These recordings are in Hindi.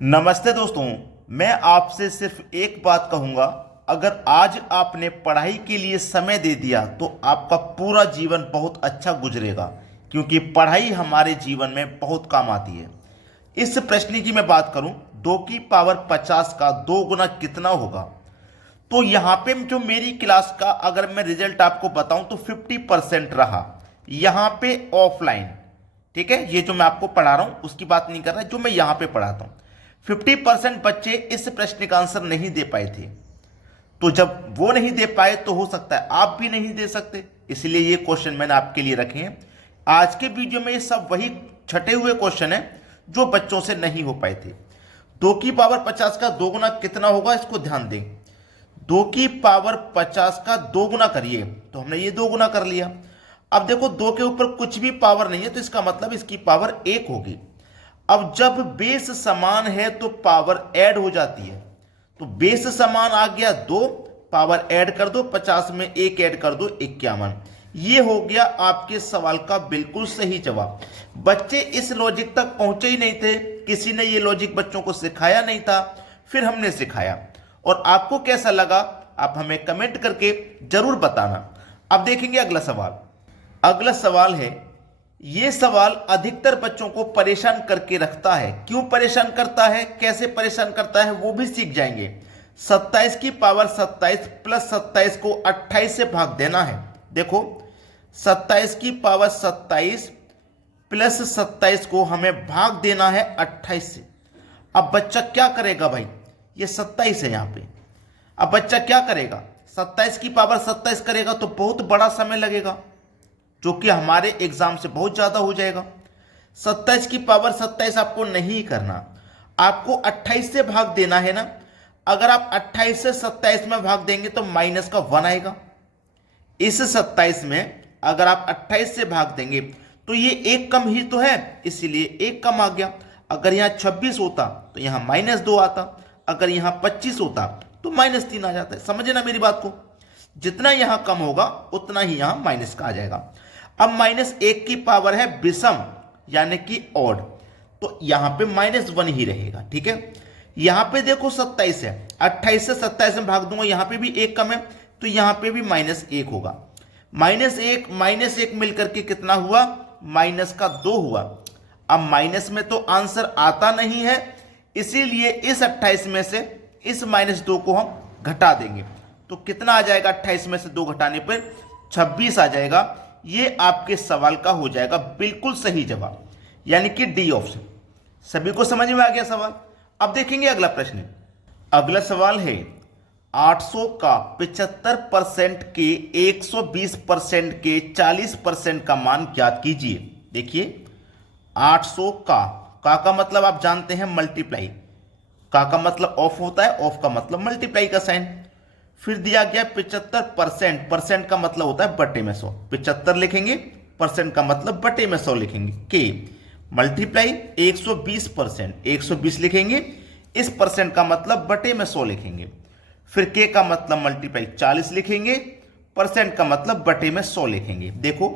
नमस्ते दोस्तों। मैं आपसे सिर्फ एक बात कहूंगा। अगर आज आपने पढ़ाई के लिए समय दे दिया तो आपका पूरा जीवन बहुत अच्छा गुजरेगा, क्योंकि पढ़ाई हमारे जीवन में बहुत काम आती है। इस प्रश्न की मैं बात करूं, 2 की पावर 50 का 2 गुना कितना होगा? तो यहाँ पे जो मेरी क्लास का अगर मैं रिजल्ट आपको बताऊं तो 50% रहा यहाँ पे ऑफलाइन। ठीक है, ये जो मैं आपको पढ़ा रहा हूं उसकी बात नहीं कर रहा, जो मैं यहाँ पे पढ़ाता हूं। 50% बच्चे इस प्रश्न का आंसर नहीं दे पाए थे। तो जब वो नहीं दे पाए तो हो सकता है आप भी नहीं दे सकते, इसलिए ये क्वेश्चन मैंने आपके लिए रखे हैं। आज के वीडियो में ये सब वही छटे हुए क्वेश्चन हैं जो बच्चों से नहीं हो पाए थे। 2 की पावर 50 का 2 गुना कितना होगा, इसको ध्यान दें। 2 की पावर 50 का 2 गुना करिए, तो हमने ये 2 गुना कर लिया। अब देखो, 2 के ऊपर कुछ भी पावर नहीं है, तो इसका मतलब इसकी पावर 1 होगी। अब जब बेस समान है तो पावर ऐड हो जाती है। तो बेस समान आ गया 2, पावर ऐड कर दो, 50 में 1 ऐड कर दो, 51। ये हो गया आपके सवाल का बिल्कुल सही जवाब। बच्चे इस लॉजिक तक पहुंचे ही नहीं थे, किसी ने ये लॉजिक बच्चों को सिखाया नहीं था, फिर हमने सिखाया। और आपको कैसा लगा आप हमें कमेंट करके जरूर बताना। अब देखेंगे अगला सवाल। अगला सवाल है, ये सवाल अधिकतर बच्चों को परेशान करके रखता है। क्यों परेशान करता है, कैसे परेशान करता है, वो भी सीख जाएंगे। 27 की पावर 27 प्लस 27 को 28 से भाग देना है। देखो, 27 की पावर 27 प्लस 27 को हमें भाग देना है 28 से। अब बच्चा क्या करेगा भाई, ये 27 है यहाँ पे। अब बच्चा क्या करेगा, 27 की पावर 27 करेगा तो बहुत बड़ा समय लगेगा, जो कि हमारे एग्जाम से बहुत ज्यादा हो जाएगा। 27 की पावर 27 आपको नहीं करना, आपको 28 से भाग देना है ना। अगर आप 28 से 27 में भाग देंगे तो माइनस का 1 आएगा। इस 27 में अगर आप 28 से भाग देंगे तो ये 1 कम ही तो है, इसीलिए 1 कम आ गया। अगर यहां 26 होता तो यहां -2 आता, अगर यहां 25 होता तो -3 आ जाता है। समझे ना मेरी बात को, जितना यहां कम होगा उतना ही यहां माइनस का आ जाएगा। अब -1 की पावर है विषम, यानी कि ऑड, तो यहां पे -1 ही रहेगा। ठीक है, यहां पे देखो 27 है, 28 से 27 में भाग दूंगा, यहां पे भी 1 कम है, तो यहां पे भी -1 होगा। -1 मिलकर के कितना हुआ, -2 हुआ। अब माइनस में तो आंसर आता नहीं है, इसीलिए इस 28 में से इस -2 को हम घटा देंगे, तो कितना आ जाएगा, 28 में से 2 घटाने पर 26 आ जाएगा। ये आपके सवाल का हो जाएगा बिल्कुल सही जवाब, यानी कि डी ऑप्शन। सभी को समझ में आ गया सवाल। अब देखेंगे अगला प्रश्न। अगला सवाल है, 800 का 75% के 120% के 40% का मान ज्ञात कीजिए। देखिए, 800 का मतलब आप जानते हैं मल्टीप्लाई, का मतलब ऑफ होता है, ऑफ का मतलब मल्टीप्लाई का साइन। फिर दिया गया 75%, परसेंट का मतलब होता है बटे में 100, 75 लिखेंगे, परसेंट का मतलब बटे में 100 लिखेंगे, के मल्टीप्लाई 120%, 120 लिखेंगे, इस परसेंट का मतलब बटे में 100 लिखेंगे। फिर के का मतलब मल्टीप्लाई 40 लिखेंगे, परसेंट का मतलब बटे में 100 लिखेंगे। देखो,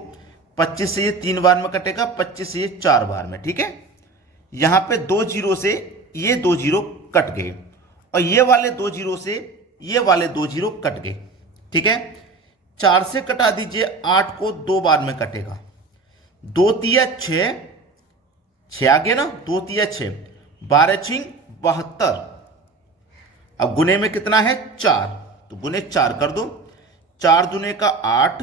25 से ये 3 बार में कटेगा, 25 से ये 4 बार में। ठीक है, यहां पे 2 जीरो से ये 2 जीरो कट गए, और ये वाले 2 जीरो से ये वाले 2 जीरो कट गए। ठीक है, 4 से कटा दीजिए, 8 को 2 बार में कटेगा, 2 तिया 6, 6 आ गया ना, 2 तिया 6, 12 छिंग 72। अब गुने में कितना है, 4, तो गुने 4 कर दो, 4 दुने का 8,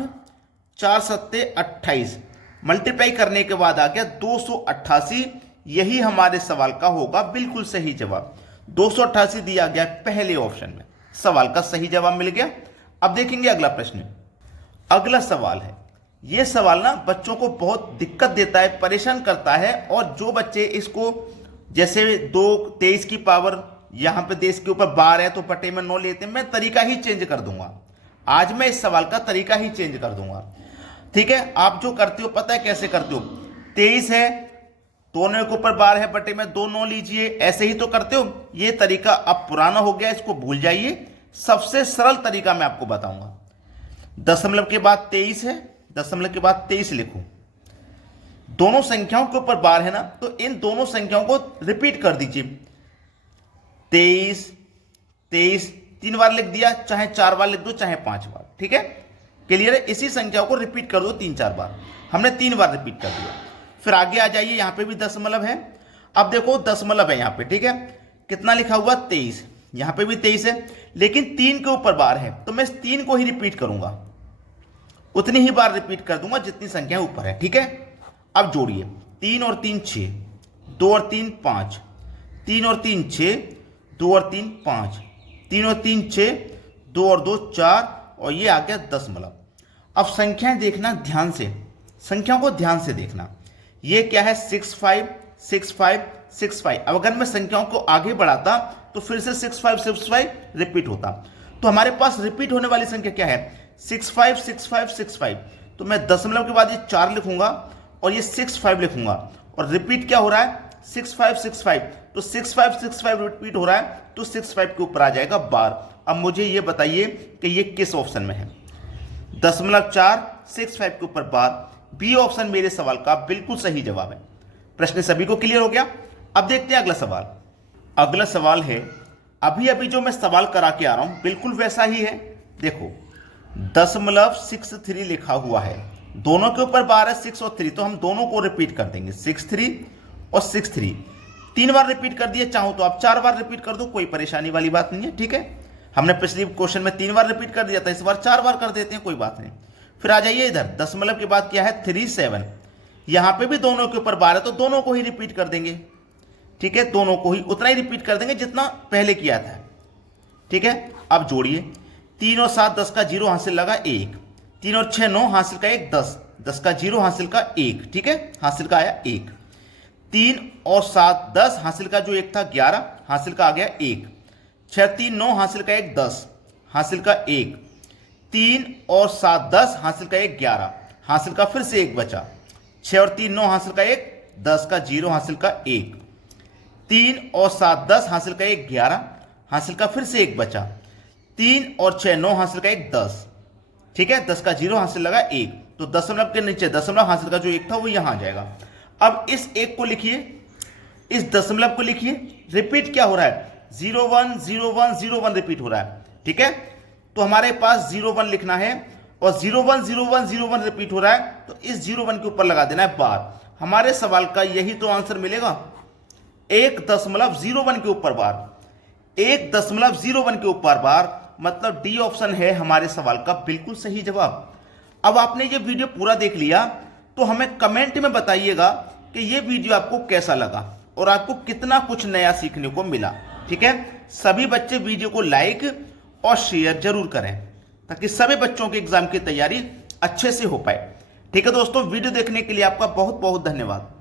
4 सत्ते 28, मल्टीप्लाई करने के बाद आ गया 288। यही हमारे सवाल का होगा बिल्कुल सही जवाब। 288 दिया गया पहले ऑप्शन में, सवाल का सही जवाब मिल गया। अब देखेंगे अगला प्रश्न। अगला सवाल है, यह सवाल ना बच्चों को बहुत दिक्कत देता है, परेशान करता है, और जो बच्चे इसको, जैसे 23 की पावर यहां पे देश के ऊपर 12 है तो बटे में 9 लेते हैं, मैं तरीका ही चेंज कर दूंगा। आज मैं इस सवाल का तरीका ही चेंज कर दूंगा। ठीक है, आप जो करते हो पता है कैसे करते हो, 23 है, 2 9 के ऊपर 12 है, बटे में 2 9 लीजिए, ऐसे ही तो करते हो। ये तरीका अब पुराना हो गया, इसको भूल जाइए। सबसे सरल तरीका मैं आपको बताऊंगा। दशमलव के बाद 23 है, दशमलव के बाद 23 लिखो, दोनों संख्याओं के ऊपर बार है ना, तो इन दोनों संख्याओं को रिपीट कर दीजिए। 23, 23 3 बार लिख दिया, चाहे 4 बार लिख दो, चाहे 5 बार, ठीक है, क्लियर है। इसी संख्या को रिपीट कर दो 3-4 बार, हमने 3 बार रिपीट कर दिया। फिर आगे आ जाइए, यहां पे भी दशमलव है। अब देखो दशमलव है यहां पे, ठीक है, कितना लिखा हुआ 23, यहां पे भी 23 है, लेकिन 3 के ऊपर बार है, तो मैं इस 3 को ही रिपीट करूंगा, उतनी ही बार रिपीट कर दूंगा जितनी संख्या ऊपर है, ठीक है। अब जोड़िए, 3 और 3 6, 2 और 3 5, 3 और 3 6, 2 और 3 5, 3 और 3 6, 2 और 2 4, और ये आ गया दशमलव। अब संख्याएं देखना ध्यान से, संख्याओं को ध्यान से देखना, ये क्या है 65 65 65। अब अगर मैं संख्याओं को आगे बढ़ाता तो फिर से 65 65 रिपीट होता, तो हमारे पास रिपीट होने वाली संख्या क्या है 65 65 65। तो मैं दशमलव के बाद ये 4 लिखूंगा और ये 65 लिखूंगा, और रिपीट क्या हो रहा है 65 65, तो 65 65 रिपीट हो रहा है, तो 65 के ऊपर आ जाएगा बार। अब मुझे ये बताइए कि ये किस ऑप्शन में है, 0.4 65 के ऊपर बार, बी ऑप्शन मेरे सवाल का बिल्कुल सही जवाब है। प्रश्न सभी को क्लियर हो गया। अब देखते हैं अगला सवाल। अगला सवाल है, अभी अभी जो मैं सवाल करा के आ रहा हूं बिल्कुल वैसा ही है। देखो 0.63 लिखा हुआ है, दोनों के ऊपर बार है 6 और 3, तो हम दोनों को रिपीट कर देंगे 63 और 63। 3 बार रिपीट कर दिए, चाहो तो आप 4 बार रिपीट कर दो, कोई परेशानी वाली बात नहीं है, ठीक है। हमने पिछले क्वेश्चन में 3 बार रिपीट कर दिया था, इस बार 4 बार कर देते हैं, कोई बात नहीं। फिर आ जाइए इधर, दशमलव के बाद क्या है 37, यहां पे भी दोनों के ऊपर बार है, तो दोनों को ही रिपीट कर देंगे, ठीक है, दोनों को ही उतना ही रिपीट कर देंगे जितना पहले किया था, ठीक है। अब जोड़िए, 3 और 7 10 का 0 हासिल लगा 1, 3 और 6 9 हासिल का 1 10, 10 का 0 हासिल का 1, ठीक है, हासिल का आया 1। 3 और 7 10 हासिल का जो 1 था 11, हासिल का आ गया 1। 6 3 9 हासिल का 1 10, हासिल का 1। 3 और 7 10 हासिल का 1 11, हासिल का फिर से 1 बचा। 6 और 3 9 हासिल का 1, 10 का 0 हासिल का 1। 3 और 7 10 हासिल का 1 11, हासिल का फिर से 1 बचा। 3 और 6 9 हासिल का 1 10, ठीक है, 10 का 0 हासिल लगा 1, तो दशमलव के नीचे दशमलव हासिल का जो 1 था वो यहां आ जाएगा। अब इस 1 को लिखिए, इस दशमलव को लिखिए, रिपीट क्या हो रहा है 01 01 01 रिपीट हो रहा है, ठीक है। तो हमारे पास 01 लिखना है, और 01 01 01 रिपीट हो रहा है, तो इस 01 के ऊपर लगा देना है बार। हमारे सवाल का यही तो आंसर मिलेगा, 1.01 के ऊपर बार, 1.01 के ऊपर बार, मतलब डी ऑप्शन है हमारे सवाल का बिल्कुल सही जवाब। अब आपने ये वीडियो पूरा देख लिया, तो हमें कमेंट में बताइएगा कि ये वीडियो आपको कैसा लगा और आपको कितना कुछ नया सीखने को मिला, ठीक है। सभी बच्चे वीडियो को लाइक और शेयर जरूर करें, ताकि सभी बच्चों की एग्जाम की तैयारी अच्छे से हो पाए, ठीक है दोस्तों। वीडियो देखने के लिए आपका बहुत बहुत धन्यवाद।